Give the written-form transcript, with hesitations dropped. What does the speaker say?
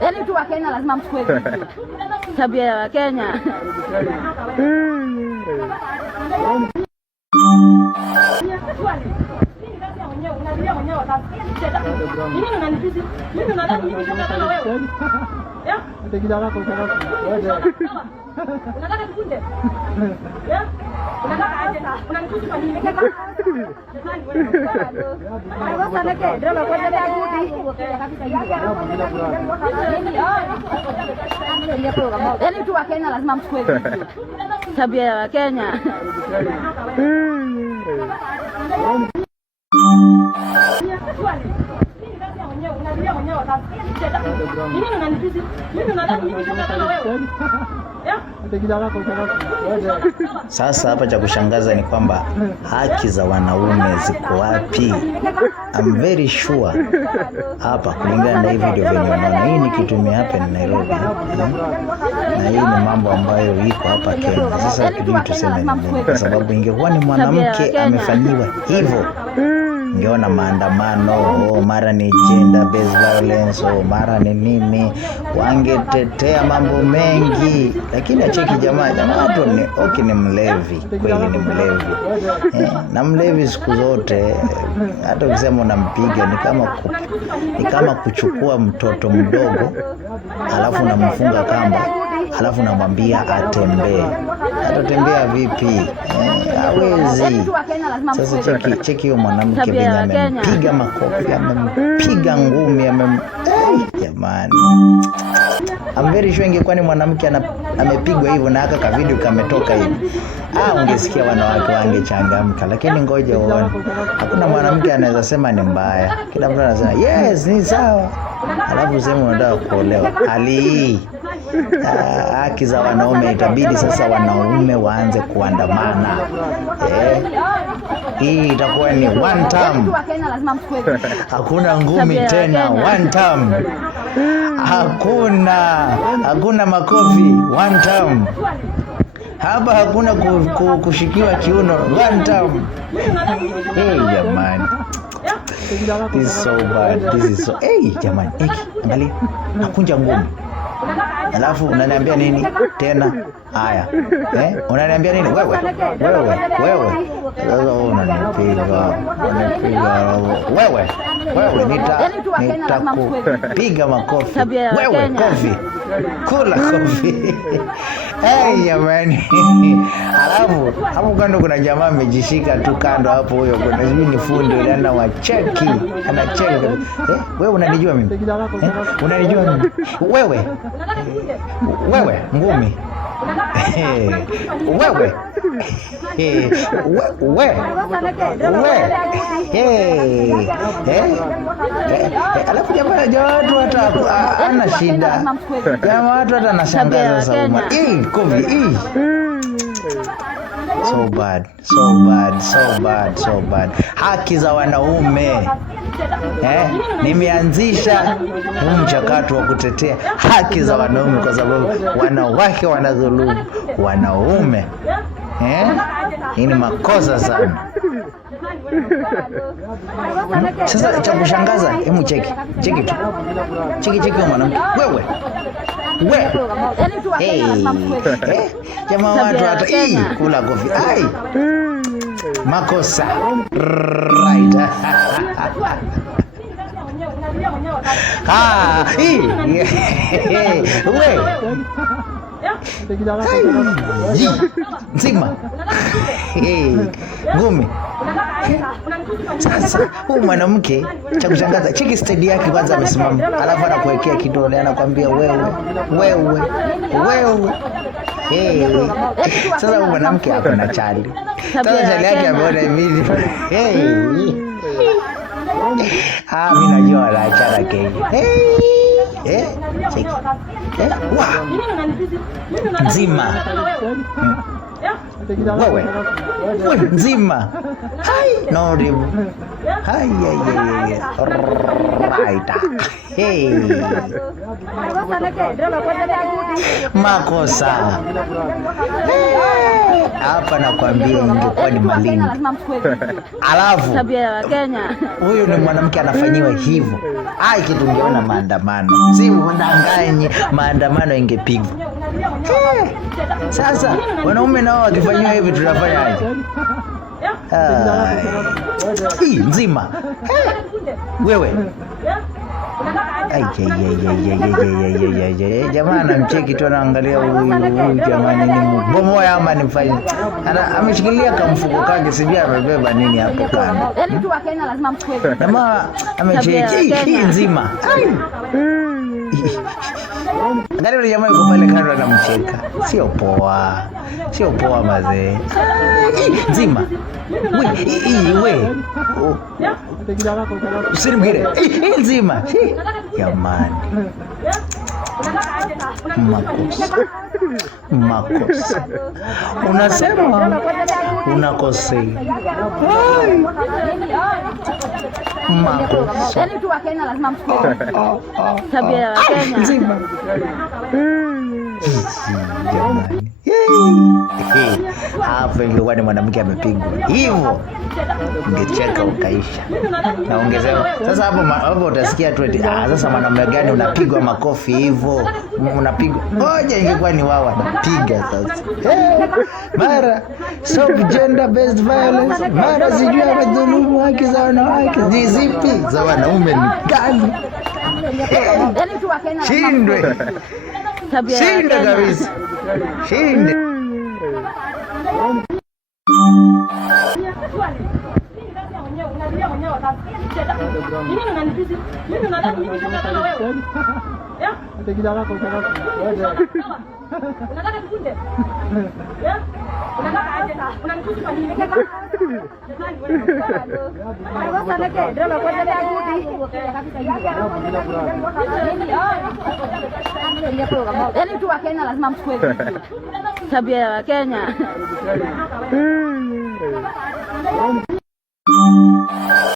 Yaani tu wa Kenya lazima mchukue video. Tabia ya Kenya. Yaani tu wa Kenya lazima mchukue video. Tabia ya Kenya. Sasa hapa cha kushangaza ni kwamba haki za wanaume ziko wapi? I'm very sure hapa kulingana na hii video venye unaona, hii ni kitu imehappen Nairobi, na hii ni mambo ambayo iko hapa Kenya. Sasa tujui tuseme nini, kwa sababu ingekuwa ni mwanamke amefanyiwa hivyo, ngeona maandamano, mara ni gender based violence, mara ni nini, wangetetea mambo mengi. Lakini acheki jamaa hapo ni mlevi, kweli ni mlevi. Na mlevi siku zote hata ukisema unampiga ni kama kuchukua mtoto mdogo alafu unamfunga kamba alafu unamwambia atembee. Atatembea vipi? Hawezi. Sasa cheki huyo mwanamke venye amempiga makofi, amempiga ngumi, jamani. I'm very sure ingekuwa ni mwanamke amepigwa hivyo na aka video kametoka hivi, ungesikia wanawake wangechangamka. Lakini ngoja uone, hakuna mwanamke anaweza sema ni mbaya. Kila mtu anasema yes, ni sawa, alafu sema unataka kuolewa. Hali haki za wanaume itabidi sasa wanaume waanze kuandamana. Hii itakuwa ni one time. Hakuna ngumi tena, one time. Hakuna makofi, one time. Hapa hakuna kushikiwa kiuno, one time. Jamani, this is so bad. This is so jamani, angalia, nakunja ngumi alafu unaniambia nini tena? Haya, unaniambia nini wewe? Sasa unanipiga wewe, nitakupiga makofi wewe, kofi, kula kofi. Jamani. Alafu hapo kando kuna jamaa amejishika tu kando hapo, huyo kuna ni fundi yule anawacheki, anacheka. Wewe unanijua mimi? Unanijua mimi? Wewe ngumi. Wewe. Alafu jamaa watu hata ana shida. Jamaa watu hata anashangaza sasa. Kofi. So bad. Haki za wanaume. Nimeanzisha mchakato wa kutetea haki za wanaume kwa sababu wanawake wanadhulumu wanaume. Hii ni makosa sana. Sasa cha kushangaza, hebu cheki tu. Cheki mwanamke. Wewe. Jamaa watu hata kula kofi. Makosa. Right. Nzima. Ngumi. Sasa huyu mwanamke cha kushangaza, cheki steady yake kwanza amesimama, alafu anakuwekea kidole, anakuambia wewe. Sasa huyu mwanamke hakuna chali. Sasa chali yake ameona hivi. Mimi najua anaachana Kenya. Cheki. Nzima. Wewe nzima. Hai nori. Hai right. Hey. Makosa. Hapa nakwambia ingekuwa ni Malindi. Alafu tabia ya Wakenya. Huyu ni mwanamke anafanyiwa hivyo. Kitu ungeona maandamano. Si mdanganyi, maandamano ingepigwa. Sasa wanaume nao wakifanyiwa hivi tunafanya aje? Hii nzima. Wewe. Jamaa anamcheki tu anaangalia huyu jamani ni mbomoya ama nifanye. Ameshikilia kamfuko kake sijui amebeba nini hapo kando. Yaani tu Wakenya lazima mchukue. Jamaa amecheki hii nzima. Gari yule jamaa yuko pale kando anamcheka. Sio poa. Sio poa mazee. Nzima. We. Usinimgire. Nzima. Jamani. Makosa. Unasema unakosea. Makosa. Yaani tu Wakenya lazima mchukue. Tabia ya Wakenya. Nzima. Jamani. Hapo ingekuwa ni mwanamke amepigwa hivyo, ungecheka ukaisha. Na ongezewa sasa hapo utasikia tu sasa mwanamume gani unapigwa makofi hivyo, unapigwa ngoja, ingekuwa ni wao wanapiga sasa. Mara stop gender based violence, mara sijui amedhulumu haki za wanawake. Ni zipi za wanaume ni gani? Yaani tu Wakenya Shindwe kabisa. Shinde. Yaani tu Wakenya lazima mchukue. Tabia ya Wakenya.